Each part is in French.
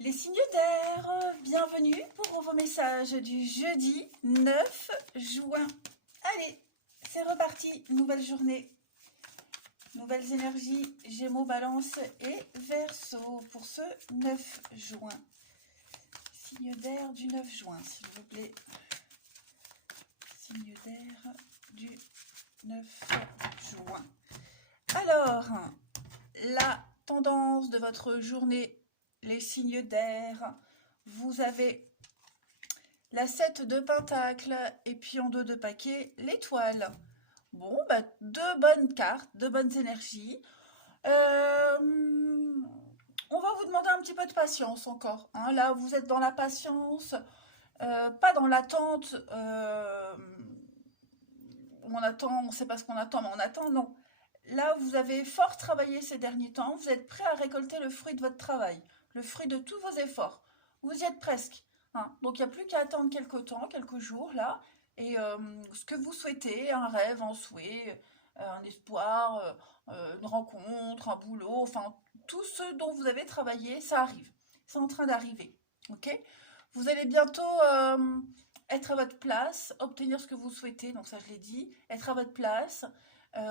Les signes d'air, bienvenue pour vos messages du jeudi 9 juin. Allez, c'est reparti, nouvelle journée, nouvelles énergies, Gémeaux, Balance et Verseau pour ce 9 juin. Signe d'air du 9 juin, s'il vous plaît. Signe d'air du 9 juin. Alors, la tendance de votre journée, les signes d'air, vous avez la 7 de Pentacle et puis en 2 de paquet, l'étoile. Bon, bah, deux bonnes cartes, deux bonnes énergies. On va vous demander un petit peu de patience encore, hein. Là, vous êtes dans la patience, pas dans l'attente. On attend, on ne sait pas ce qu'on attend, mais on attend, non. Là, vous avez fort travaillé ces derniers temps, vous êtes prêt à récolter le fruit de votre travail, le fruit de tous vos efforts. Vous y êtes presque, hein. Donc, il n'y a plus qu'à attendre quelques temps, quelques jours, là, et ce que vous souhaitez, un rêve, un souhait, un espoir, une rencontre, un boulot, enfin, tout ce dont vous avez travaillé, ça arrive. C'est en train d'arriver, ok? Vous allez bientôt être à votre place, obtenir ce que vous souhaitez, donc ça je l'ai dit, être à votre place.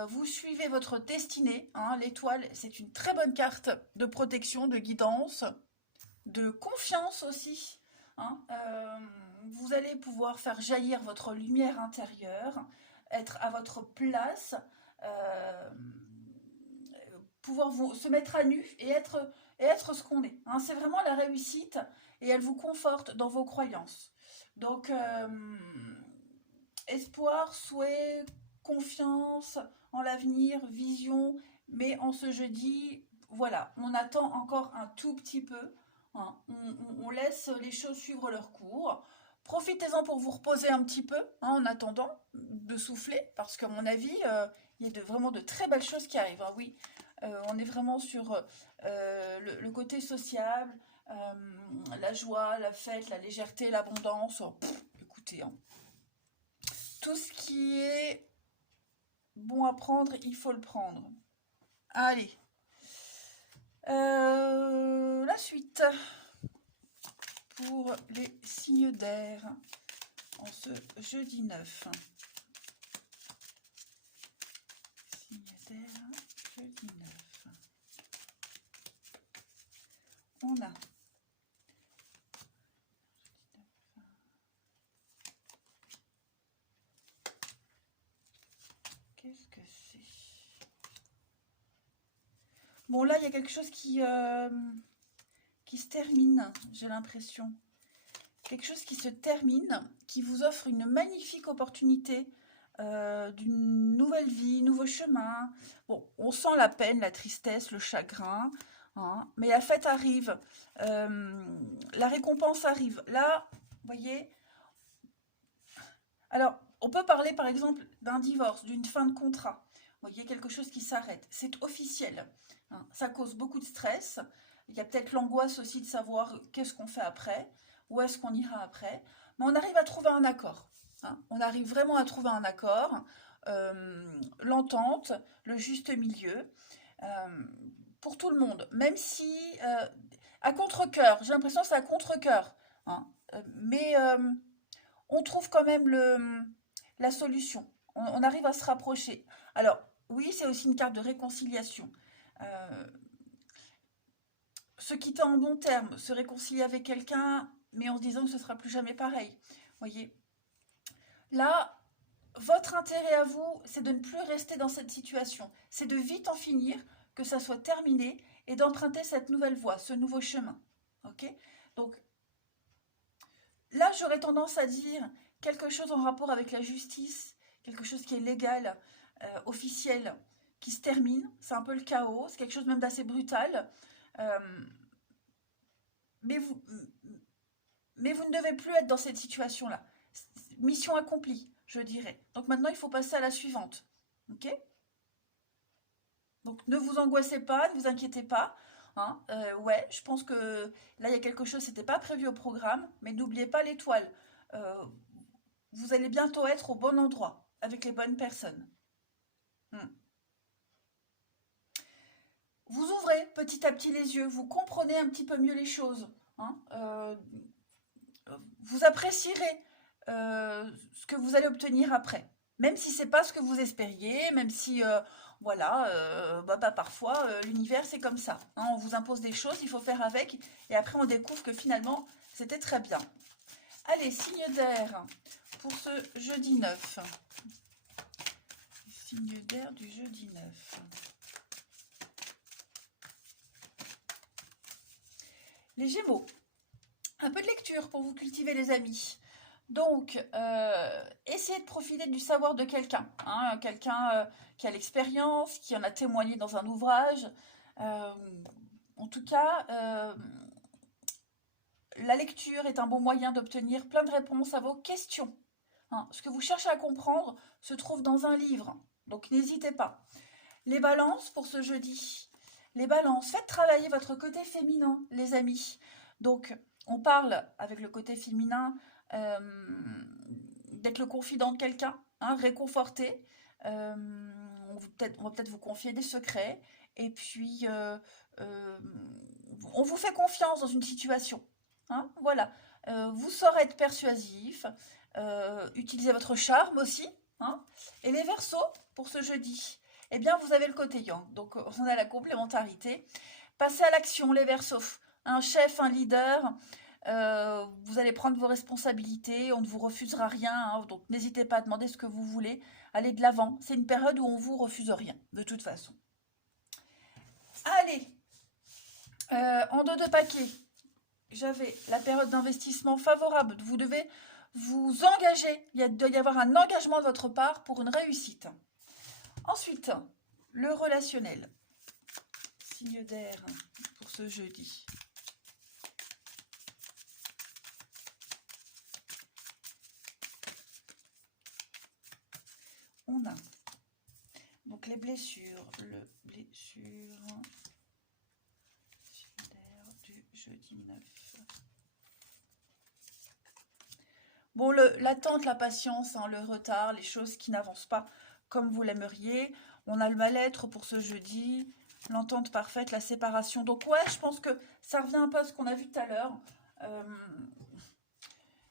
Vous suivez votre destinée, hein. L'étoile, c'est une très bonne carte de protection, de guidance, de confiance aussi, hein. Vous allez pouvoir faire jaillir votre lumière intérieure, être à votre place, euh, pouvoir se mettre à nu et être ce qu'on est, hein. C'est vraiment la réussite et elle vous conforte dans vos croyances. Donc, espoir, souhait, confiance en l'avenir, vision, mais en ce jeudi, voilà, on attend encore un tout petit peu, hein. On laisse les choses suivre leur cours. Profitez-en pour vous reposer un petit peu, hein, en attendant de souffler, parce qu'à mon avis, il y a vraiment de très belles choses qui arrivent, hein. Oui, on est vraiment sur le côté sociable, la joie, la fête, la légèreté, l'abondance. Oh, écoutez, hein, tout ce qui est bon à prendre, il faut le prendre. Allez. La suite pour les signes d'air en ce jeudi 9. Signes d'air, jeudi 9. On a qu'est-ce que c'est? Bon, là, il y a quelque chose qui se termine, j'ai l'impression. Quelque chose qui se termine, qui vous offre une magnifique opportunité d'une nouvelle vie, nouveau chemin. Bon, on sent la peine, la tristesse, le chagrin, hein, mais la fête arrive, la récompense arrive. Là, vous voyez, alors, on peut parler par exemple d'un divorce, d'une fin de contrat. Vous voyez, quelque chose qui s'arrête. C'est officiel, hein. Ça cause beaucoup de stress. Il y a peut-être l'angoisse aussi de savoir qu'est-ce qu'on fait après, où est-ce qu'on ira après. Mais on arrive à trouver un accord, hein. On arrive vraiment à trouver un accord, l'entente, le juste milieu, euh, pour tout le monde. Même si, à contre-cœur, j'ai l'impression que c'est à contre-cœur, hein. Mais on trouve quand même la solution. On arrive à se rapprocher. Alors, oui, c'est aussi une carte de réconciliation. Euh, Se quitter en bon terme, se réconcilier avec quelqu'un, mais en se disant que ce sera plus jamais pareil. Voyez. Là, votre intérêt à vous, c'est de ne plus rester dans cette situation. C'est de vite en finir, que ça soit terminé, et d'emprunter cette nouvelle voie, ce nouveau chemin. Ok? Donc, là, j'aurais tendance à dire quelque chose en rapport avec la justice, quelque chose qui est légal, officiel, qui se termine. C'est un peu le chaos, c'est quelque chose même d'assez brutal. Euh, mais, vous, mais vous ne devez plus être dans cette situation-là. Mission accomplie, je dirais. Donc maintenant, il faut passer à la suivante. Ok? Donc ne vous angoissez pas, ne vous inquiétez pas, hein. Ouais, je pense que là, il y a quelque chose, c'était pas prévu au programme, mais n'oubliez pas l'étoile. Euh, vous allez bientôt être au bon endroit, avec les bonnes personnes. Hmm. Vous ouvrez petit à petit les yeux, vous comprenez un petit peu mieux les choses, hein, vous apprécierez ce que vous allez obtenir après. Même si c'est pas ce que vous espériez, même si, voilà, parfois, l'univers, c'est comme ça, hein. On vous impose des choses, il faut faire avec, et après, on découvre que finalement, c'était très bien. Allez, signe d'air pour ce jeudi 9. Signe d'air du jeudi 9. Les Gémeaux. Un peu de lecture pour vous cultiver, les amis. Donc, essayez de profiter du savoir de quelqu'un, hein, quelqu'un qui a l'expérience, qui en a témoigné dans un ouvrage. En tout cas, la lecture est un bon moyen d'obtenir plein de réponses à vos questions, hein. Ce que vous cherchez à comprendre se trouve dans un livre, donc n'hésitez pas. Les balances pour ce jeudi. Les balances, faites travailler votre côté féminin, les amis. Donc, on parle avec le côté féminin d'être le confident de quelqu'un, hein, réconforter. On va peut-être vous confier des secrets. Et puis, on vous fait confiance dans une situation, hein, voilà. Vous saurez être persuasif. Utilisez votre charme aussi, hein. Et les Verseaux, pour ce jeudi, eh bien, vous avez le côté yang. Donc, on a la complémentarité. Passez à l'action, les Verseaux. Un chef, un leader, vous allez prendre vos responsabilités, on ne vous refusera rien, hein, donc n'hésitez pas à demander ce que vous voulez, allez de l'avant. C'est une période où on ne vous refuse rien, de toute façon. Allez, en deux de paquets, j'avais la période d'investissement favorable. Vous devez vous engager, il doit y avoir un engagement de votre part pour une réussite. Ensuite, le relationnel. Signe d'air pour ce jeudi. On a donc les blessures, le blessure du jeudi 9. Bon, l'attente, la patience, hein, le retard, les choses qui n'avancent pas comme vous l'aimeriez. On a le mal-être pour ce jeudi, l'entente parfaite, la séparation. Donc ouais, je pense que ça revient un peu à ce qu'on a vu tout à l'heure.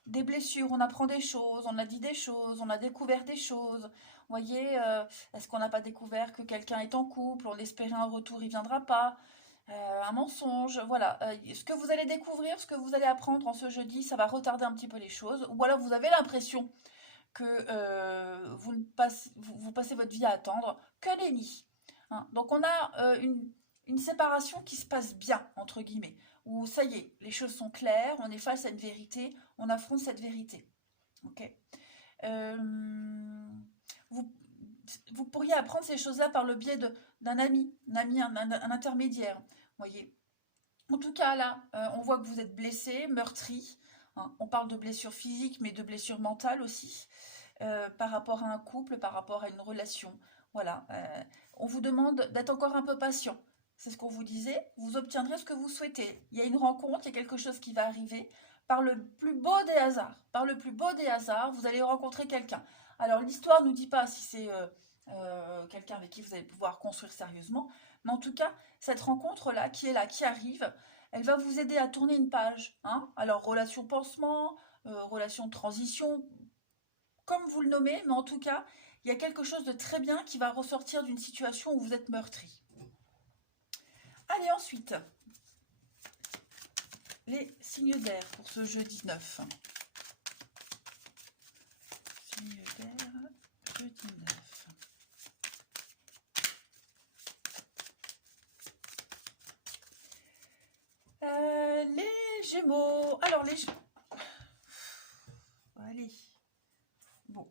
Des blessures, on apprend des choses, on a dit des choses, on a découvert des choses. Vous voyez, est-ce qu'on n'a pas découvert que quelqu'un est en couple, on espérait un retour, il ne viendra pas, un mensonge, voilà. Ce que vous allez découvrir, ce que vous allez apprendre en ce jeudi, ça va retarder un petit peu les choses. Ou alors vous avez l'impression que vous passez votre vie à attendre, que nenni, hein. Donc on a une séparation qui se passe bien, entre guillemets, où ça y est, les choses sont claires, on est face à une vérité, on affronte cette vérité. Ok. Vous, vous pourriez apprendre ces choses-là par le biais d'un ami, un intermédiaire, voyez. En tout cas, là, on voit que vous êtes blessé, meurtri, hein. On parle de blessures physiques, mais de blessures mentales aussi, par rapport à un couple, par rapport à une relation. Voilà. On vous demande d'être encore un peu patient. C'est ce qu'on vous disait. Vous obtiendrez ce que vous souhaitez. Il y a une rencontre, il y a quelque chose qui va arriver. Par le plus beau des hasards. Par le plus beau des hasards, vous allez rencontrer quelqu'un. Alors, l'histoire ne nous dit pas si c'est quelqu'un avec qui vous allez pouvoir construire sérieusement. Mais en tout cas, cette rencontre-là, qui arrive, elle va vous aider à tourner une page, hein. Alors, relation pansement, relation de transition, comme vous le nommez, mais en tout cas, il y a quelque chose de très bien qui va ressortir d'une situation où vous êtes meurtri. Allez, ensuite, les signes d'air pour ce jeudi 9. Signes d'air, jeudi 9. Les Gémeaux. Alors, les Gémeaux. Allez. Bon,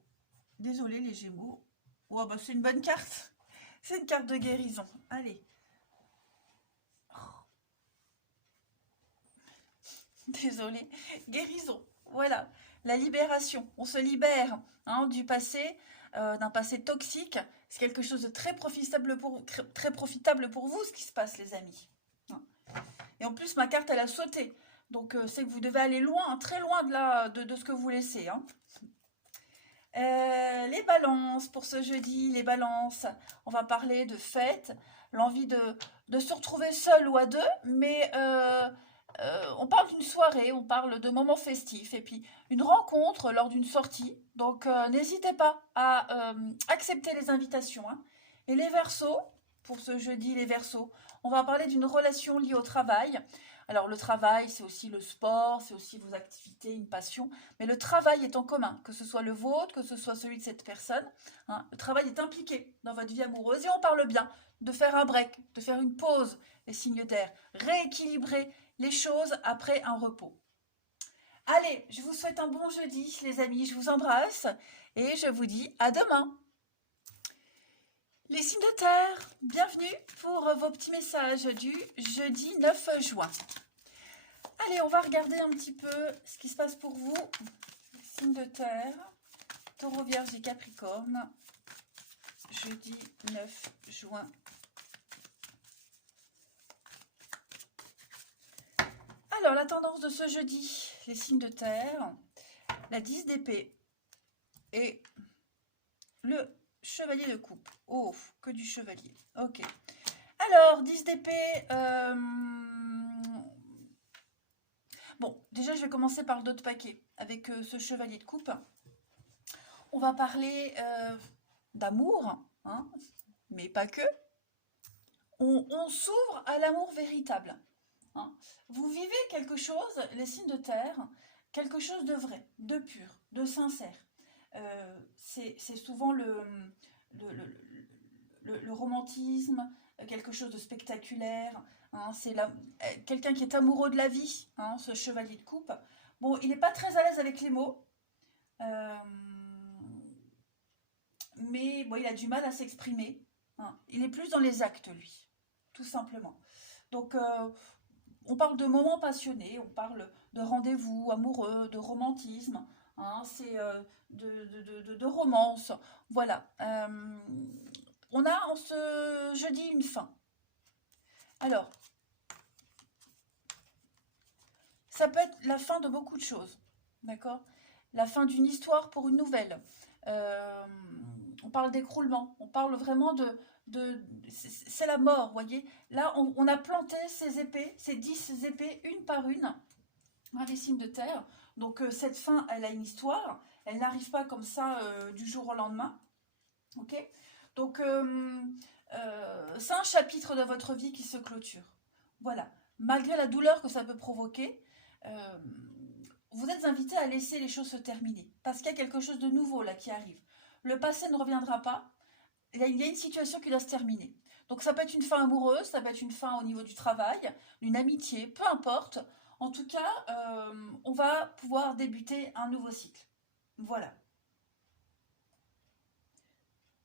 désolé les Gémeaux. Oh, bah, c'est une bonne carte. C'est une carte de guérison. Allez. Désolé. Guérison. Voilà. La libération. On se libère, hein, du passé, d'un passé toxique. C'est quelque chose de très profitable pour vous, ce qui se passe, les amis. Et en plus, ma carte, elle a sauté. Donc, c'est que vous devez aller loin, hein, très loin de ce que vous laissez, hein. Les balances pour ce jeudi, les balances, on va parler de fête, l'envie de se retrouver seul ou à deux, mais on parle d'une soirée, on parle de moments festifs et puis une rencontre lors d'une sortie. Donc n'hésitez pas à accepter les invitations, hein. Et les Verseaux, pour ce jeudi, les Verseaux, on va parler d'une relation liée au travail. Alors le travail, c'est aussi le sport, c'est aussi vos activités, une passion, mais le travail est en commun, que ce soit le vôtre, que ce soit celui de cette personne, hein. Le travail est impliqué dans votre vie amoureuse et on parle bien de faire un break, de faire une pause, les signes d'air, rééquilibrer les choses après un repos. Allez, je vous souhaite un bon jeudi, les amis, je vous embrasse et je vous dis à demain. Les signes de terre, bienvenue pour vos petits messages du jeudi 9 juin. Allez, on va regarder un petit peu ce qui se passe pour vous. Les signes de terre, Taureau, Vierge et Capricorne, jeudi 9 juin. Alors, la tendance de ce jeudi, les signes de terre, la 10 d'épée et le chevalier de coupe. Oh, que du chevalier. Ok. Alors, 10 d'épée. Bon, déjà, je vais commencer par le dos de paquet avec ce chevalier de coupe. On va parler d'amour, hein, mais pas que. On s'ouvre à l'amour véritable. Hein. Vous vivez quelque chose, les signes de terre, quelque chose de vrai, de pur, de sincère. C'est souvent le romantisme, quelque chose de spectaculaire. Hein, c'est quelqu'un qui est amoureux de la vie, hein, ce chevalier de coupe. Bon, il n'est pas très à l'aise avec les mots, mais bon, il a du mal à s'exprimer. Hein. Il est plus dans les actes, lui, tout simplement. Donc, on parle de moments passionnés, on parle de rendez-vous amoureux, de romantisme, hein, c'est de romance. Voilà. On a en ce jeudi une fin. Alors, ça peut être la fin de beaucoup de choses, d'accord? La fin d'une histoire pour une nouvelle. On parle d'écroulement, on parle vraiment c'est la mort, vous voyez. Là, on a planté ces épées, ces 10 épées, une par une, hein, les signes de terre. Donc, cette fin, elle a une histoire. Elle n'arrive pas comme ça du jour au lendemain. Ok? Donc, c'est un chapitre de votre vie qui se clôture. Voilà. Malgré la douleur que ça peut provoquer, vous êtes invité à laisser les choses se terminer. Parce qu'il y a quelque chose de nouveau là qui arrive. Le passé ne reviendra pas. Il y a une situation qui doit se terminer. Donc ça peut être une fin amoureuse, ça peut être une fin au niveau du travail, d'une amitié, peu importe. En tout cas, on va pouvoir débuter un nouveau cycle. Voilà.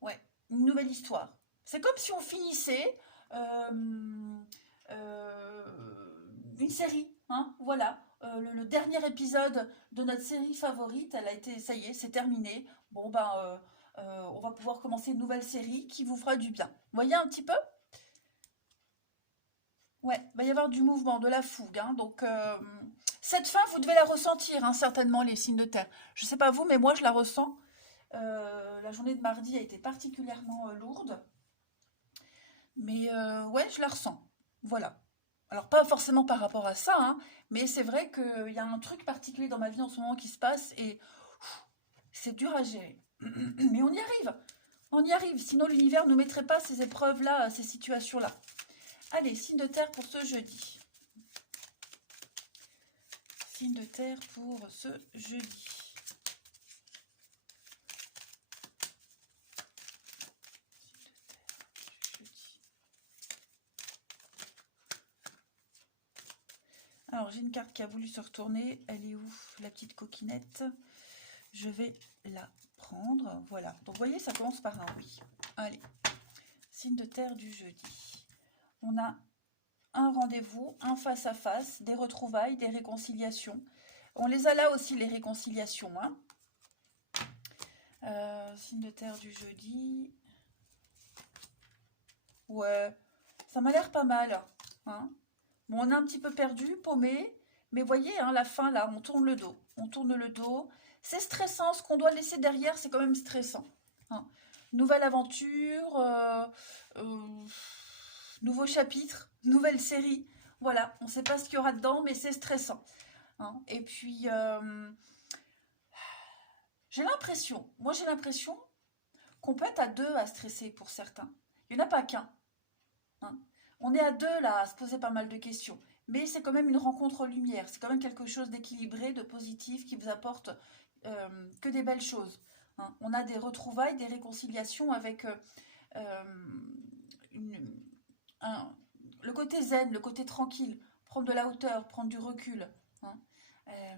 Ouais, une nouvelle histoire. C'est comme si on finissait euh, une série, hein, voilà. Le dernier épisode de notre série favorite, elle a été, ça y est, c'est terminé. Bon ben, on va pouvoir commencer une nouvelle série qui vous fera du bien. Vous voyez un petit peu? Ouais, il va y avoir du mouvement, de la fougue, hein. Donc cette fin, vous devez la ressentir, hein, certainement, les signes de terre. Je ne sais pas vous, mais moi je la ressens. La journée de mardi a été particulièrement lourde. Mais ouais, je la ressens. Voilà. Alors pas forcément par rapport à ça, hein, mais c'est vrai qu'il y a un truc particulier dans ma vie en ce moment qui se passe et c'est dur à gérer. Mais on y arrive. On y arrive. Sinon l'univers ne mettrait pas ces épreuves-là, ces situations-là. Allez, signe de terre pour ce jeudi. Signe de terre pour ce jeudi. Alors, j'ai une carte qui a voulu se retourner. Elle est où, la petite coquinette? Je vais la prendre. Voilà. Donc, vous voyez, ça commence par un oui. Allez. Signe de terre du jeudi. On a un rendez-vous, un face-à-face, des retrouvailles, des réconciliations. On les a là aussi, les réconciliations. Hein. Signe de terre du jeudi. Ouais, ça m'a l'air pas mal. Hein. Bon, on est un petit peu perdu, paumé, mais voyez, hein, la fin, là, on tourne le dos. On tourne le dos. C'est stressant, ce qu'on doit laisser derrière, c'est quand même stressant. Hein. Nouvelle aventure, nouveau chapitre, nouvelle série. Voilà, on ne sait pas ce qu'il y aura dedans, mais c'est stressant. Hein. Et puis, j'ai l'impression qu'on peut être à deux à stresser pour certains. Il n'y en a pas qu'un. Hein. On est à deux là à se poser pas mal de questions. Mais c'est quand même une rencontre aux lumières. C'est quand même quelque chose d'équilibré, de positif, qui vous apporte que des belles choses. Hein. On a des retrouvailles, des réconciliations avec euh, une- un- le côté zen, le côté tranquille, prendre de la hauteur, prendre du recul. Hein. Euh,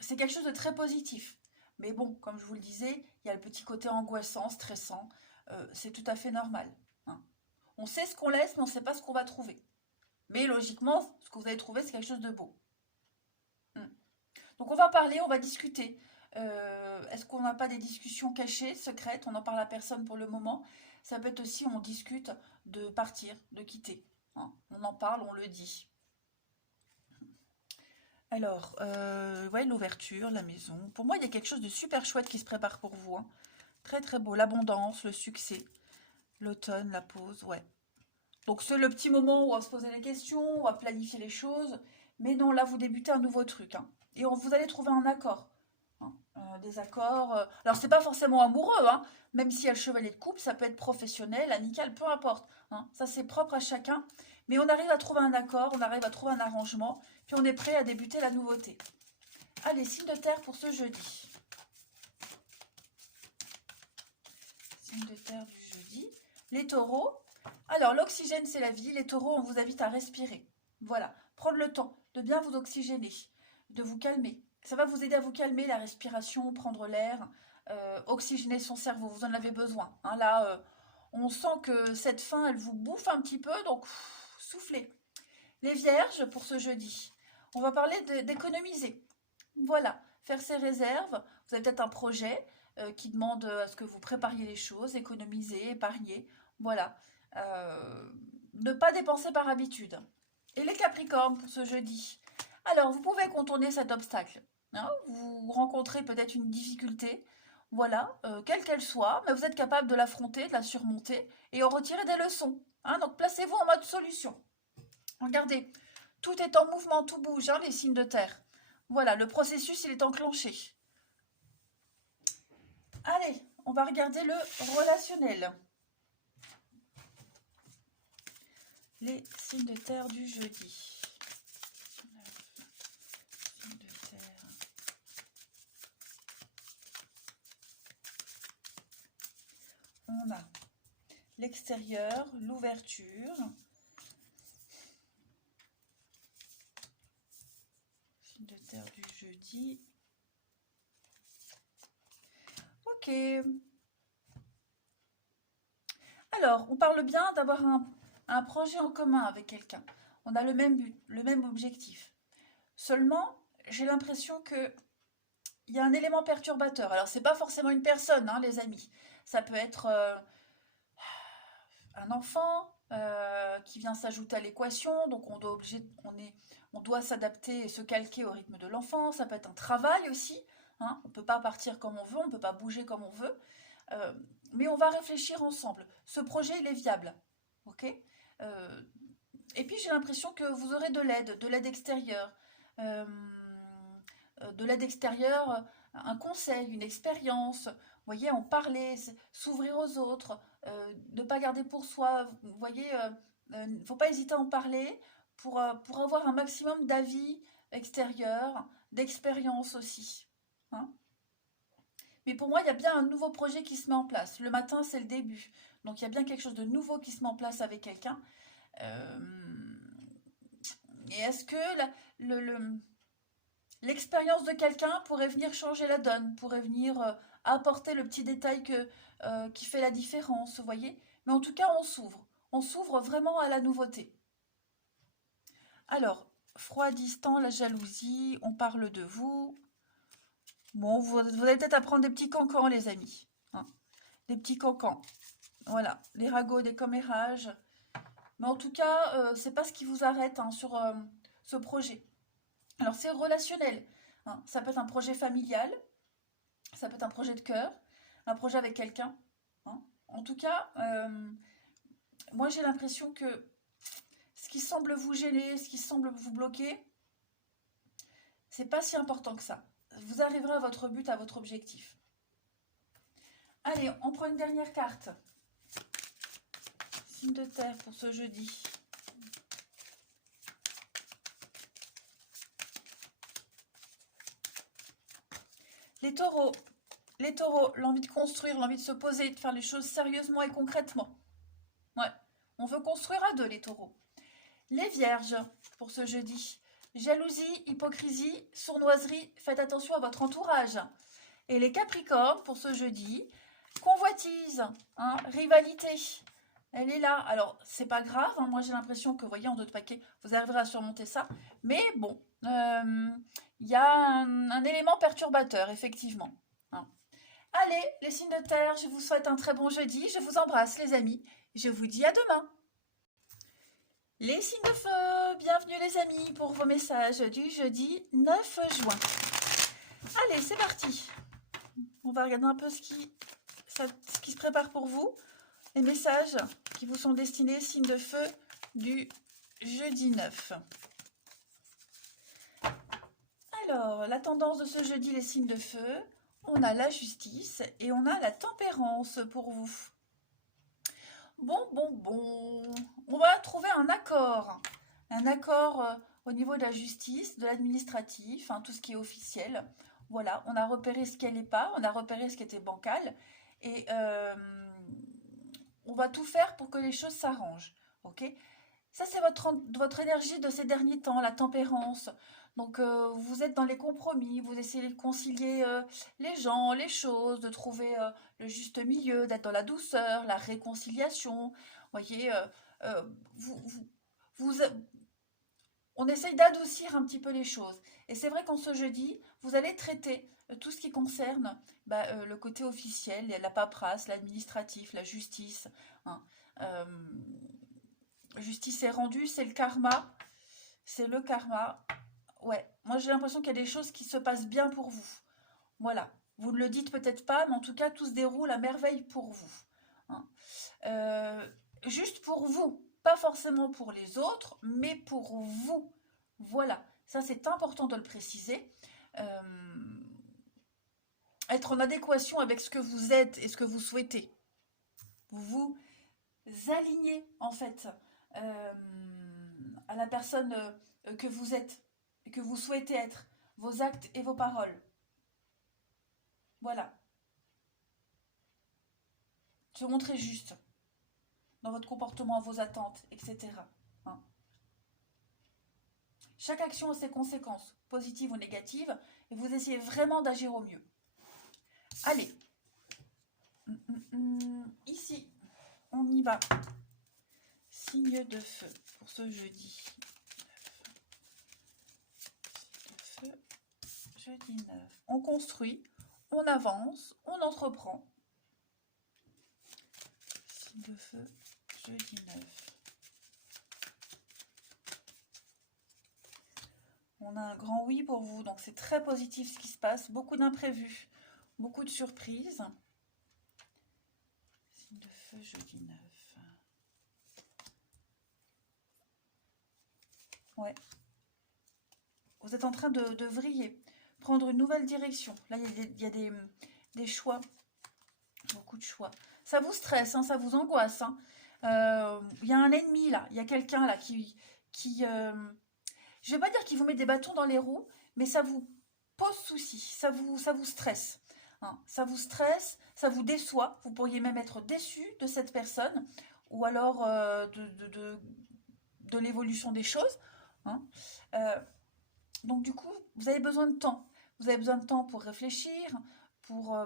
c'est quelque chose de très positif. Mais bon, comme je vous le disais, il y a le petit côté angoissant, stressant. C'est tout à fait normal. Hein. On sait ce qu'on laisse, mais on ne sait pas ce qu'on va trouver. Mais logiquement, ce que vous allez trouver, c'est quelque chose de beau. Mm. Donc on va parler, on va discuter. Est-ce qu'on n'a pas des discussions cachées, secrètes? On en parle à personne pour le moment. Ça peut être aussi, on discute de partir, de quitter. Hein. On en parle, on le dit. Alors, ouais, l'ouverture, la maison. Pour moi, il y a quelque chose de super chouette qui se prépare pour vous. Hein. Très très beau. L'abondance, le succès, l'automne, la pause, ouais. Donc c'est le petit moment où on va se poser des questions, on va planifier les choses. Mais non, là, vous débutez un nouveau truc. Hein. Et vous allez trouver un accord. Hein. Des accords. Alors, c'est pas forcément amoureux, hein. Même si y a le chevalier de coupe, ça peut être professionnel, amical, peu importe. Hein. Ça, c'est propre à chacun. Mais on arrive à trouver un accord, on arrive à trouver un arrangement. Puis on est prêt à débuter la nouveauté. Allez, signe de terre pour ce jeudi. Signe de terre du jeudi. Les taureaux. Alors, l'oxygène, c'est la vie. Les taureaux, on vous invite à respirer. Voilà. Prendre le temps de bien vous oxygéner, de vous calmer. Ça va vous aider à vous calmer, la respiration, prendre l'air, oxygéner son cerveau. Vous en avez besoin. Hein, là, on sent que cette faim, elle vous bouffe un petit peu. Donc, soufflez. Les vierges, pour ce jeudi. On va parler d'économiser. Voilà, faire ses réserves. Vous avez peut-être un projet qui demande à ce que vous prépariez les choses, économiser, épargner. Voilà. Ne pas dépenser par habitude. Et les Capricornes pour ce jeudi. Alors, vous pouvez contourner cet obstacle. Hein, vous rencontrez peut-être une difficulté, voilà, quelle qu'elle soit, mais vous êtes capable de l'affronter, de la surmonter et en retirer des leçons. Hein, donc, placez-vous en mode solution. Regardez, tout est en mouvement, tout bouge, hein, les signes de terre. Voilà, le processus, il est enclenché. Allez, on va regarder le relationnel. Les signes de terre du jeudi. Signes de terre. On a l'extérieur, l'ouverture. Signes de terre du jeudi. Ok. Alors, on parle bien d'avoir un projet en commun avec quelqu'un. On a le même but, le même objectif. Seulement, j'ai l'impression que il y a un élément perturbateur. Alors, c'est pas forcément une personne, hein, les amis. Ça peut être un enfant qui vient s'ajouter à l'équation, donc on doit s'adapter et se calquer au rythme de l'enfant. Ça peut être un travail aussi. Hein. On ne peut pas partir comme on veut, on ne peut pas bouger comme on veut. Euh, mais on va réfléchir ensemble. Ce projet, il est viable. Ok. Euh, et puis j'ai l'impression que vous aurez de l'aide extérieure. Euh, de l'aide extérieure, un conseil, une expérience, vous voyez, en parler, s'ouvrir aux autres, ne pas garder pour soi, vous voyez, il ne faut pas hésiter à en parler pour avoir un maximum d'avis extérieurs, d'expérience aussi. Hein. Mais pour moi, il y a bien un nouveau projet qui se met en place. Le matin, c'est le début. Donc il y a bien quelque chose de nouveau qui se met en place avec quelqu'un. Euh, et est-ce que l'expérience de quelqu'un pourrait venir changer la donne, pourrait venir apporter le petit détail qui fait la différence, vous voyez? Mais en tout cas, on s'ouvre vraiment à la nouveauté. Alors, froid, distant, la jalousie, on parle de vous. Bon, vous allez peut-être apprendre des petits cancans, les amis. Hein, des petits cancans. Voilà, des ragots, des commérages. Mais en tout cas, c'est pas ce qui vous arrête hein, sur ce projet. Alors, c'est relationnel. Hein. Ça peut être un projet familial, ça peut être un projet de cœur, un projet avec quelqu'un. Hein. En tout cas, moi j'ai l'impression que ce qui semble vous gêner, ce qui semble vous bloquer, c'est pas si important que ça. Vous arriverez à votre but, à votre objectif. Allez, on prend une dernière carte. Signe de terre pour ce jeudi. Les taureaux, l'envie de construire, l'envie de se poser, de faire les choses sérieusement et concrètement. Ouais, on veut construire à deux, les taureaux. Les vierges, pour ce jeudi. Jalousie, hypocrisie, sournoiserie, faites attention à votre entourage. Et les capricornes, pour ce jeudi. Convoitise, hein, rivalité, elle est là. Alors, c'est pas grave, hein, moi j'ai l'impression que, vous voyez, en 2 de paquet, vous arriverez à surmonter ça. Mais bon, il y a un élément perturbateur, effectivement. Hein. Allez, les signes de terre, je vous souhaite un très bon jeudi. Je vous embrasse, les amis. Je vous dis à demain. Les signes de feu, bienvenue les amis pour vos messages du jeudi 9 juin. Allez, c'est parti. On va regarder un peu ce qui se prépare pour vous. Les messages qui vous sont destinés, signes de feu du jeudi 9. Alors, la tendance de ce jeudi, les signes de feu, on a la justice et on a la tempérance pour vous. Bon, on va trouver un accord au niveau de la justice, de l'administratif, hein, tout ce qui est officiel. Voilà, on a repéré ce qui n'allait pas, on a repéré ce qui était bancal et on va tout faire pour que les choses s'arrangent, ok? Ça, c'est votre énergie de ces derniers temps, la tempérance. Donc, vous êtes dans les compromis, vous essayez de concilier les gens, les choses, de trouver le juste milieu, d'être dans la douceur, la réconciliation. Vous voyez, vous, on essaye d'adoucir un petit peu les choses. Et c'est vrai qu'en ce jeudi, vous allez traiter tout ce qui concerne le côté officiel, la paperasse, l'administratif, la justice. Hein. Justice est rendue, c'est le karma. C'est le karma. Ouais, moi j'ai l'impression qu'il y a des choses qui se passent bien pour vous. Voilà, vous ne le dites peut-être pas, mais en tout cas, tout se déroule à merveille pour vous. Hein. Juste pour vous, pas forcément pour les autres, mais pour vous. Voilà, ça c'est important de le préciser. Être en adéquation avec ce que vous êtes et ce que vous souhaitez. Vous vous alignez en fait à la personne que vous êtes et que vous souhaitez être, vos actes et vos paroles. Voilà. Se montrer juste dans votre comportement, vos attentes, etc. Hein. Chaque action a ses conséquences, positives ou négatives, et vous essayez vraiment d'agir au mieux. Allez. Ici, on y va. Signe de feu pour ce jeudi. Signe de feu, jeudi 9. On construit, on avance, on entreprend. Signe de feu, jeudi 9. On a un grand oui pour vous, donc c'est très positif ce qui se passe. Beaucoup d'imprévus, beaucoup de surprises. Signe de feu, jeudi 9. Ouais. Vous êtes en train de vriller, prendre une nouvelle direction. Là, il y a des choix, beaucoup de choix. Ça vous stresse, hein, ça vous angoisse. Hein. Il y a un ennemi là, il y a quelqu'un là qui je ne vais pas dire qu'il vous met des bâtons dans les roues, mais ça vous pose souci, ça vous stresse. Hein. Ça vous stresse, ça vous déçoit. Vous pourriez même être déçu de cette personne ou alors de l'évolution des choses. Hein. Donc du coup, vous avez besoin de temps. Vous avez besoin de temps pour réfléchir, pour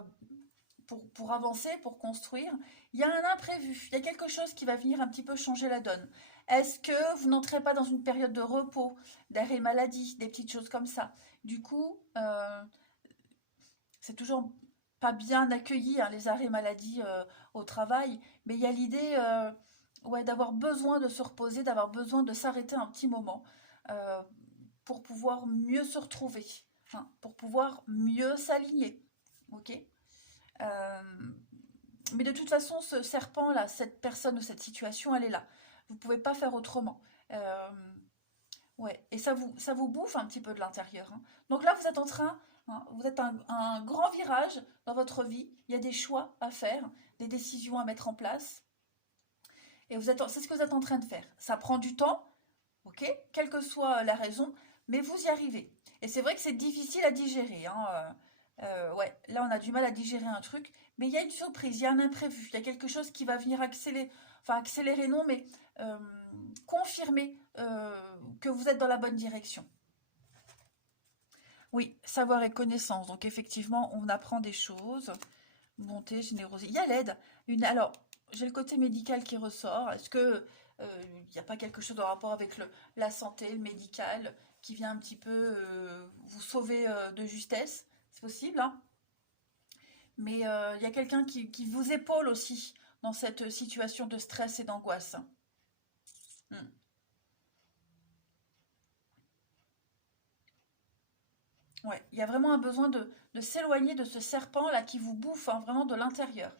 avancer, pour construire. Il y a un imprévu, il y a quelque chose qui va venir un petit peu changer la donne. Est-ce que vous n'entrez pas dans une période de repos, d'arrêt maladie, des petites choses comme ça? Du coup, c'est toujours pas bien accueilli, hein, les arrêts maladie au travail, mais il y a l'idée d'avoir besoin de se reposer, d'avoir besoin de s'arrêter un petit moment pour pouvoir mieux se retrouver, hein, pour pouvoir mieux s'aligner. Ok. Mais de toute façon, ce serpent-là, cette personne ou cette situation, elle est là. Vous ne pouvez pas faire autrement. Euh, ouais, et ça vous bouffe un petit peu de l'intérieur, hein. Donc là, vous êtes en train, hein, vous êtes un grand virage dans votre vie. Il y a des choix à faire, des décisions à mettre en place. Et c'est ce que vous êtes en train de faire. Ça prend du temps, ok, quelle que soit la raison, mais vous y arrivez. Et c'est vrai que c'est difficile à digérer, hein. Ouais, là on a du mal à digérer un truc, mais il y a une surprise, il y a un imprévu, il y a quelque chose qui va venir accélérer, enfin accélérer non, mais euh, confirmer que vous êtes dans la bonne direction. Oui, savoir et connaissance. Donc effectivement, on apprend des choses. Bonté, générosité. Il y a l'aide. Alors, j'ai le côté médical qui ressort. Est-ce que il n'y a pas quelque chose en rapport avec la santé, le médical, qui vient un petit peu vous sauver de justesse? C'est possible, hein. Mais il y a quelqu'un qui vous épaule aussi dans cette situation de stress et d'angoisse. Hmm. Ouais, il y a vraiment un besoin de s'éloigner de ce serpent là qui vous bouffe, hein, vraiment de l'intérieur.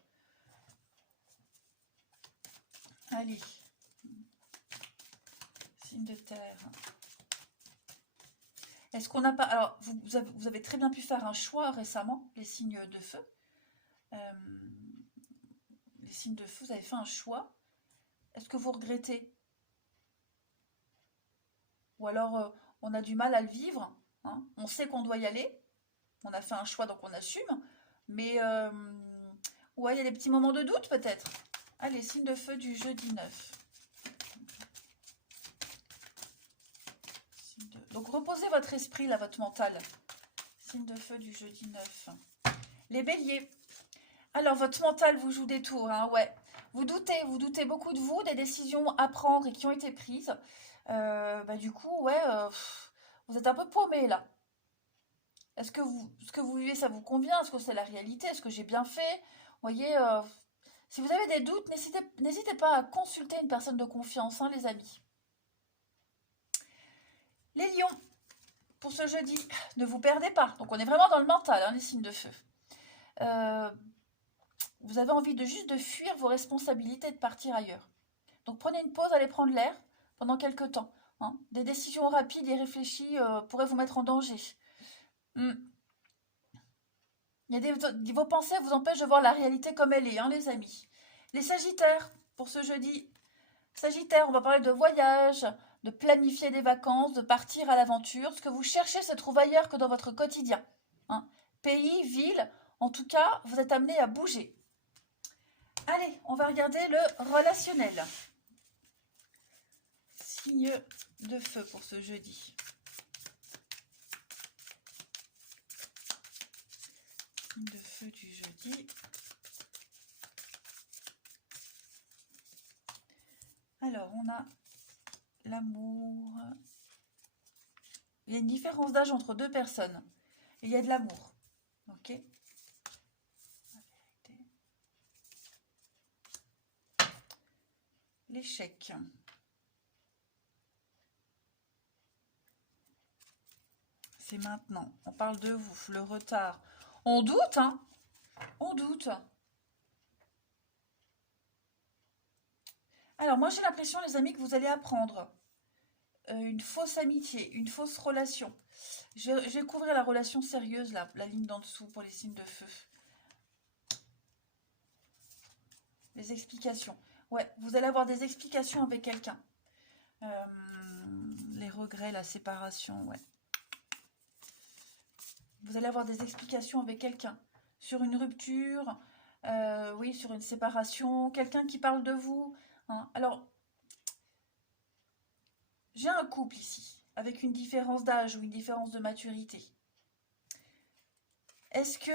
Allez, signe de terre. Est-ce qu'on n'a pas... Alors, vous avez très bien pu faire un choix récemment, les signes de feu. Euh, les signes de feu, vous avez fait un choix. Est-ce que vous regrettez? Ou alors, on a du mal à le vivre, hein. On sait qu'on doit y aller. On a fait un choix, donc on assume. Mais, ouais, il y a des petits moments de doute, peut-être. Allez, signe de feu du jeudi 9. Donc, reposez votre esprit, là, votre mental. Signe de feu du jeudi 9. Les béliers. Alors, votre mental vous joue des tours, hein, ouais. Vous doutez beaucoup de vous, des décisions à prendre et qui ont été prises. Du coup, ouais, vous êtes un peu paumé là. Est-ce que ce que vous vivez, ça vous convient? Est-ce que c'est la réalité? Est-ce que j'ai bien fait? Vous voyez, si vous avez des doutes, n'hésitez pas à consulter une personne de confiance, hein, les amis. Les lions, pour ce jeudi, ne vous perdez pas. Donc, on est vraiment dans le mental, hein, les signes de feu. Euh, Vous avez envie de juste de fuir vos responsabilités et de partir ailleurs. Donc prenez une pause, allez prendre l'air pendant quelques temps, hein. Des décisions rapides et réfléchies pourraient vous mettre en danger. Hmm. Vos pensées vous empêchent de voir la réalité comme elle est, hein, les amis. Les sagittaires, pour ce jeudi. Sagittaire, on va parler de voyage, de planifier des vacances, de partir à l'aventure. Ce que vous cherchez se trouve ailleurs que dans votre quotidien, hein. Pays, ville, en tout cas, vous êtes amené à bouger. Allez, on va regarder le relationnel. Signe de feu pour ce jeudi. Signe de feu du jeudi. Alors, on a l'amour. Il y a une différence d'âge entre deux personnes. Il y a de l'amour. Ok. L'échec. C'est maintenant. On parle de vous, le retard. On doute, hein? On doute. Alors, moi, j'ai l'impression, les amis, que vous allez apprendre une fausse amitié, une fausse relation. Je vais couvrir la relation sérieuse, là, la ligne d'en dessous pour les signes de feu. Les explications. Ouais, vous allez avoir des explications avec quelqu'un. Euh, les regrets, la séparation, ouais. Vous allez avoir des explications avec quelqu'un sur une rupture, oui, sur une séparation, quelqu'un qui parle de vous, hein. Alors, j'ai un couple ici, avec une différence d'âge ou une différence de maturité. Est-ce que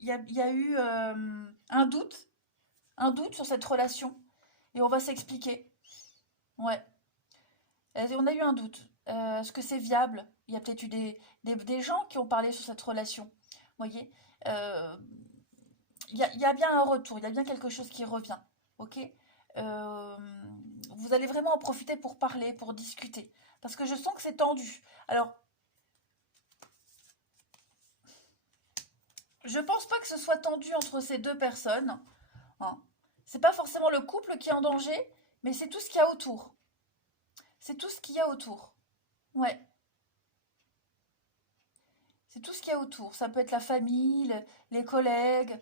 il y a eu un doute sur cette relation? Et on va s'expliquer. Ouais. On a eu un doute. Est-ce que c'est viable? Il y a peut-être eu des gens qui ont parlé sur cette relation. Vous voyez. Euh, il y a bien un retour, il y a bien quelque chose qui revient. Ok. Euh, vous allez vraiment en profiter pour parler, pour discuter. Parce que je sens que c'est tendu. Alors, je pense pas que ce soit tendu entre ces deux personnes, hein. C'est pas forcément le couple qui est en danger, Mais c'est tout ce qu'il y a autour. C'est tout ce qu'il y a autour. Ouais, c'est tout ce qu'il y a autour. Ça peut être la famille, les collègues,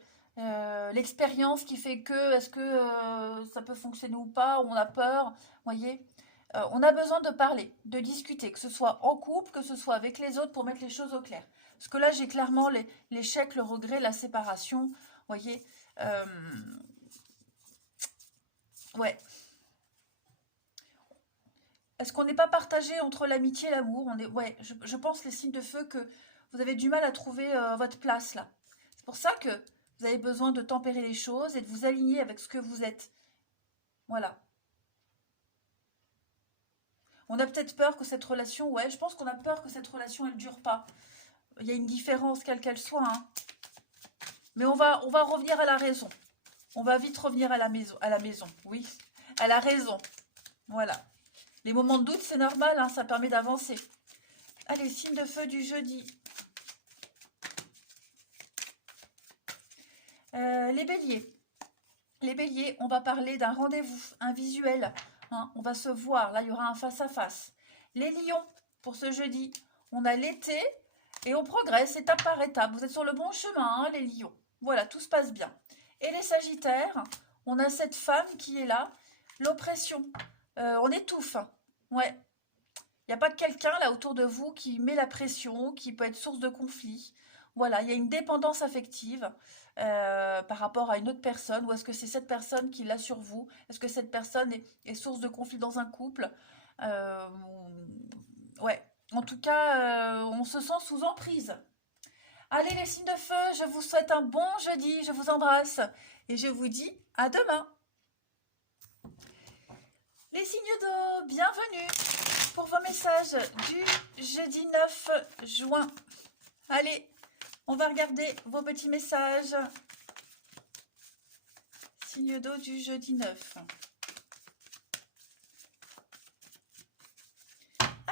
l'expérience qui fait que est-ce que ça peut fonctionner ou pas, ou on a peur, voyez. On a besoin de parler, de discuter, que ce soit en couple, que ce soit avec les autres pour mettre les choses au clair. Parce que là, j'ai clairement l'échec, le regret, la séparation, voyez. Euh, ouais. Est-ce qu'on n'est pas partagé entre l'amitié et l'amour? On est, ouais, je pense les signes de feu que vous avez du mal à trouver votre place là. C'est pour ça que vous avez besoin de tempérer les choses et de vous aligner avec ce que vous êtes. Voilà. On a peut-être peur que cette relation, ouais, je pense qu'on a peur que cette relation elle dure pas. Il y a une différence quelle qu'elle soit, hein. Mais on va revenir à la raison. On va vite revenir à la maison. Oui, à la raison. Voilà. Les moments de doute, c'est normal, hein, ça permet d'avancer. Allez, signe de feu du jeudi. Les béliers. Les béliers, on va parler d'un rendez-vous, un visuel. Hein, on va se voir, là il y aura un face-à-face. Les lions, pour ce jeudi, on a l'été et on progresse étape par étape. Vous êtes sur le bon chemin, hein, les lions. Voilà, tout se passe bien. Et les sagittaires, on a cette femme qui est là, l'oppression. On étouffe. Ouais, il n'y a pas quelqu'un là autour de vous qui met la pression, qui peut être source de conflit. Voilà, il y a une dépendance affective par rapport à une autre personne, ou est-ce que c'est cette personne qui l'a sur vous? Est-ce que cette personne est source de conflit dans un couple? Euh, ouais, en tout cas, on se sent sous emprise. Allez les signes de feu, je vous souhaite un bon jeudi, je vous embrasse et je vous dis à demain. Les signes d'eau, bienvenue pour vos messages du jeudi 9 juin. Allez, on va regarder vos petits messages. Signe d'eau du jeudi 9.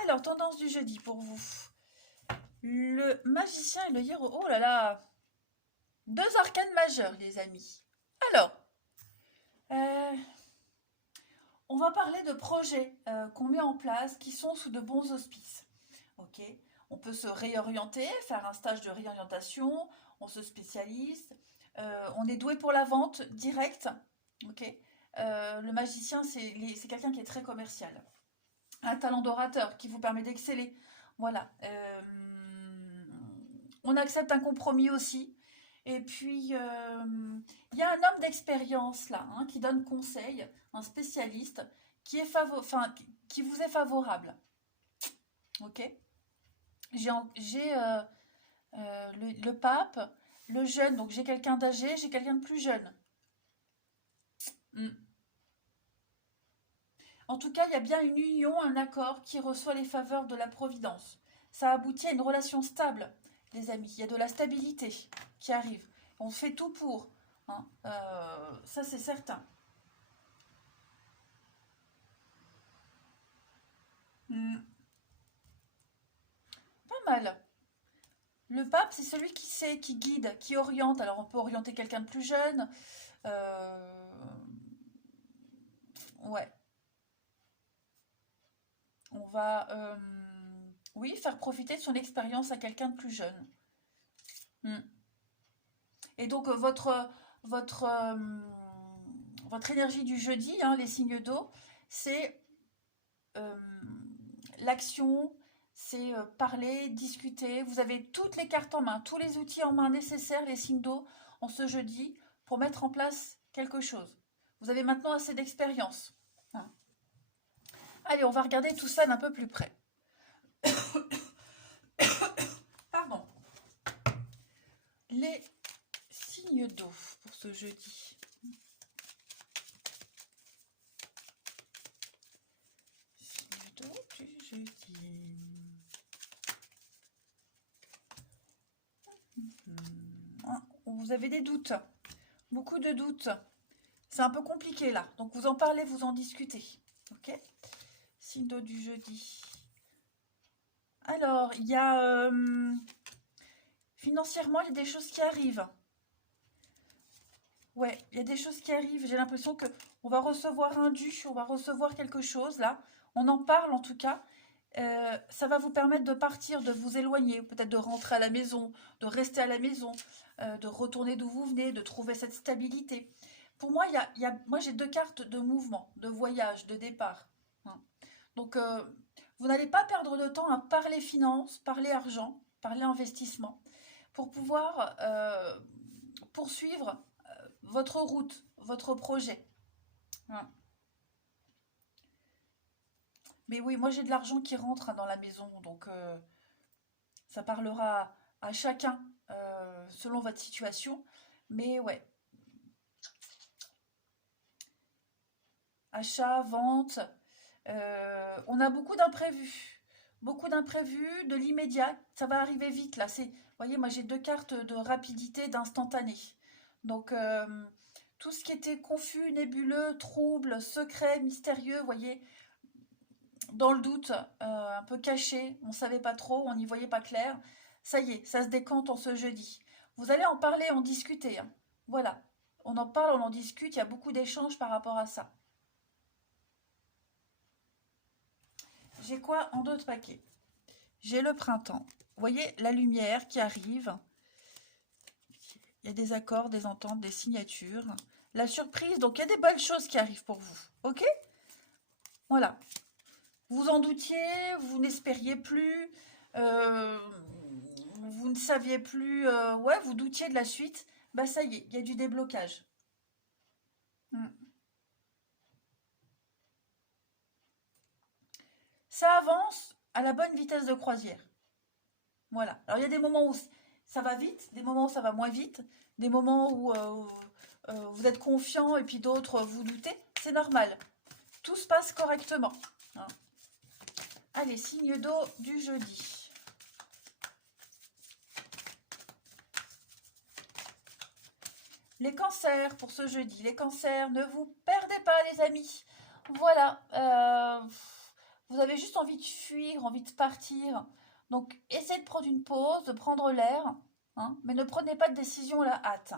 Alors, tendance du jeudi pour vous. Le magicien et le héros. Oh là là. Deux arcanes majeures, les amis. Alors, euh, on va parler de projets qu'on met en place qui sont sous de bons auspices. Ok, on peut se réorienter, faire un stage de réorientation, on se spécialise, on est doué pour la vente directe. Ok, le magicien, c'est quelqu'un qui est très commercial. Un talent d'orateur qui vous permet d'exceller. Voilà. On accepte un compromis aussi. Et puis, il y a un homme d'expérience là, hein, qui donne conseil, un spécialiste, qui vous est favorable. Ok. J'ai le pape, le jeune, donc j'ai quelqu'un d'âgé, j'ai quelqu'un de plus jeune. Mm. En tout cas, il y a bien une union, un accord qui reçoit les faveurs de la Providence. Ça aboutit à une relation stable, les amis. Il y a de la stabilité qui arrive. On fait tout pour. Hein. Ça, c'est certain. Mm. Pas mal. Le pape, c'est celui qui sait, qui guide, qui oriente. Alors, on peut orienter quelqu'un de plus jeune. Euh, Ouais, on va, oui, faire profiter de son expérience à quelqu'un de plus jeune. Mm. Et donc, votre, votre énergie du jeudi, hein, les signes d'eau, c'est euh, l'action, c'est parler, discuter. Vous avez toutes les cartes en main, tous les outils en main nécessaires, les signes d'eau, en ce jeudi, pour mettre en place quelque chose. Vous avez maintenant assez d'expérience. Hein. Allez, on va regarder tout ça d'un peu plus près. Pardon. Les signes d'eau pour ce jeudi. Signes d'eau du jeudi. Vous avez des doutes, beaucoup de doutes. C'est un peu compliqué là, donc vous en parlez, vous en discutez. Ok. Signe d'eau du jeudi. Alors, il y a financièrement, il y a des choses qui arrivent. Ouais, il y a des choses qui arrivent. J'ai l'impression que on va recevoir un dû, on va recevoir quelque chose là. On en parle en tout cas. Ça va vous permettre de partir, de vous éloigner, peut-être de rentrer à la maison, de rester à la maison, de retourner d'où vous venez, de trouver cette stabilité. Pour moi, moi j'ai deux cartes de mouvement, de voyage, de départ, hein. Donc, vous n'allez pas perdre de temps à parler finance, parler argent, parler investissement, pour pouvoir poursuivre votre route, votre projet, hein. Mais oui, moi j'ai de l'argent qui rentre, hein, dans la maison, donc ça parlera à chacun selon votre situation. Mais ouais, achat, vente, on a beaucoup d'imprévus, de l'immédiat. Ça va arriver vite là. Vous voyez, moi j'ai deux cartes de rapidité, d'instantané. Donc tout ce qui était confus, nébuleux, trouble, secret, mystérieux, vous voyez, dans le doute, un peu caché, on ne savait pas trop, on n'y voyait pas clair. Ça y est, ça se décante en ce jeudi. Vous allez en parler, en discuter, hein. Voilà, on en parle, on en discute, il y a beaucoup d'échanges par rapport à ça. J'ai quoi en d'autres paquets? J'ai le printemps. Vous voyez la lumière qui arrive. Il y a des accords, des ententes, des signatures. La surprise, donc il y a des bonnes choses qui arrivent pour vous. Ok? Voilà. Vous en doutiez, vous n'espériez plus, euh, vous ne saviez plus, ouais, vous doutiez de la suite. Bah ça y est, il y a du déblocage. Mm. Ça avance à la bonne vitesse de croisière. Voilà. Alors il y a des moments où ça va vite, des moments où ça va moins vite, des moments où vous êtes confiant et puis d'autres vous doutez. C'est normal. Tout se passe correctement, hein. Allez, signe d'eau du jeudi. Les cancers pour ce jeudi. Les cancers, ne vous perdez pas les amis. Voilà. Vous avez juste envie de fuir, envie de partir. Donc essayez de prendre une pause, de prendre l'air, hein, mais ne prenez pas de décision à la hâte.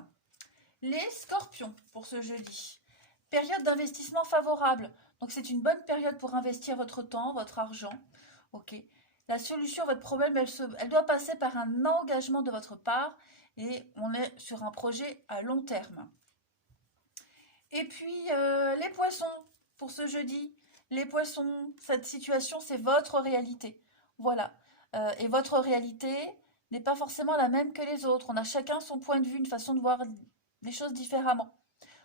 Les scorpions pour ce jeudi. Période d'investissement favorable. Donc c'est une bonne période pour investir votre temps, votre argent. Ok. La solution à votre problème, elle doit passer par un engagement de votre part et on est sur un projet à long terme. Et puis les poissons pour ce jeudi. Les poissons, cette situation, c'est votre réalité. Voilà. Et votre réalité n'est pas forcément la même que les autres. On a chacun son point de vue, une façon de voir les choses différemment.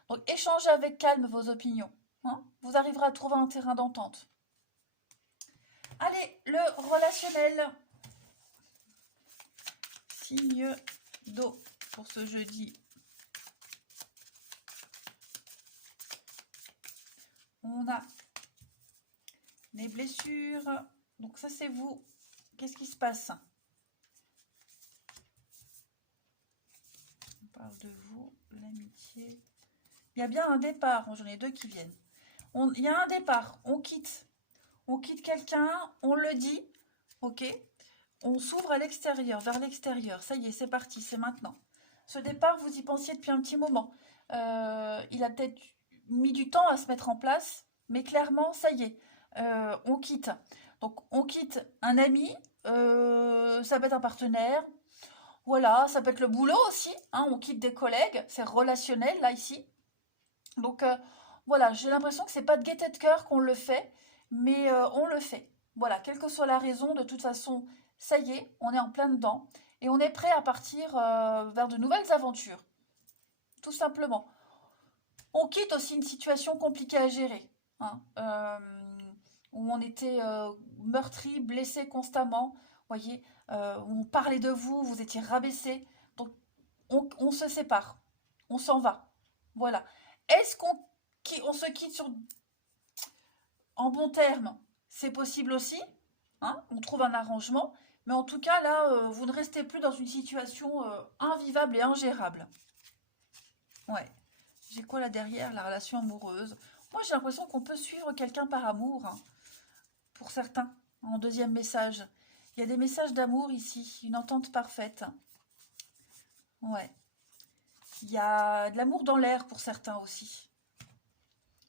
Donc échangez avec calme vos opinions, hein. Vous arriverez à trouver un terrain d'entente. Allez, le relationnel. Signe d'eau pour ce jeudi. On a les blessures. Donc ça c'est vous. Qu'est-ce qui se passe? On parle de vous, l'amitié. Il y a bien un départ. J'en ai deux qui viennent. Il y a un départ. On quitte. On quitte quelqu'un. On le dit. Ok. On s'ouvre à l'extérieur, vers l'extérieur. Ça y est, c'est parti. C'est maintenant. Ce départ, vous y pensiez depuis un petit moment. Il a peut-être mis du temps à se mettre en place, mais clairement, ça y est, on quitte. Donc, on quitte un ami, ça peut être un partenaire, voilà, ça peut être le boulot aussi, hein, on quitte des collègues, c'est relationnel là, ici. Donc, voilà, j'ai l'impression que c'est pas de gaieté de cœur qu'on le fait, mais on le fait. Voilà, quelle que soit la raison, de toute façon, ça y est, on est en plein dedans et on est prêt à partir vers de nouvelles aventures, tout simplement. On quitte aussi une situation compliquée à gérer, hein, où on était meurtri, blessé constamment, voyez, où on parlait de vous, vous étiez rabaissé. Donc on se sépare, on s'en va. Voilà. Est-ce qu'on se quitte en bon terme? C'est possible aussi, hein, on trouve un arrangement, mais en tout cas là, vous ne restez plus dans une situation invivable et ingérable. Ouais. J'ai quoi là derrière? La relation amoureuse. Moi, j'ai l'impression qu'on peut suivre quelqu'un par amour, hein, pour certains, en deuxième message. Il y a des messages d'amour ici, une entente parfaite. Ouais. Il y a de l'amour dans l'air pour certains aussi.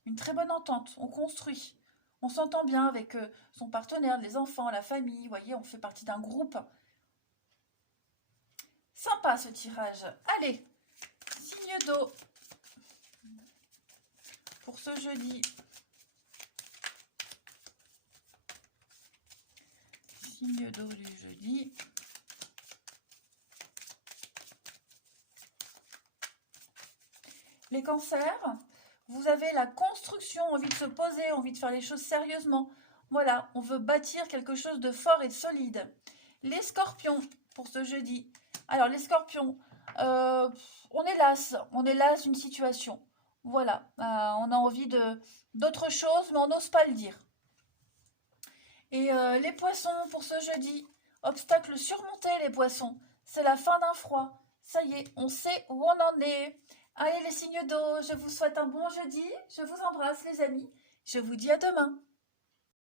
Une très bonne entente, on construit. On s'entend bien avec son partenaire, les enfants, la famille. Vous voyez, on fait partie d'un groupe. Sympa ce tirage. Allez, signe d'eau pour ce jeudi. Signe d'eau du jeudi. Les cancers, vous avez la construction, envie de se poser, envie de faire les choses sérieusement. Voilà, on veut bâtir quelque chose de fort et de solide. Les scorpions, pour ce jeudi. Alors, les scorpions, on est las d'une situation. Voilà, on a envie d'autre chose, mais on n'ose pas le dire. Et les poissons, pour ce jeudi, obstacle surmonté, les poissons. C'est la fin d'un froid. Ça y est, on sait où on en est. Allez les signes d'eau, je vous souhaite un bon jeudi. Je vous embrasse les amis. Je vous dis à demain.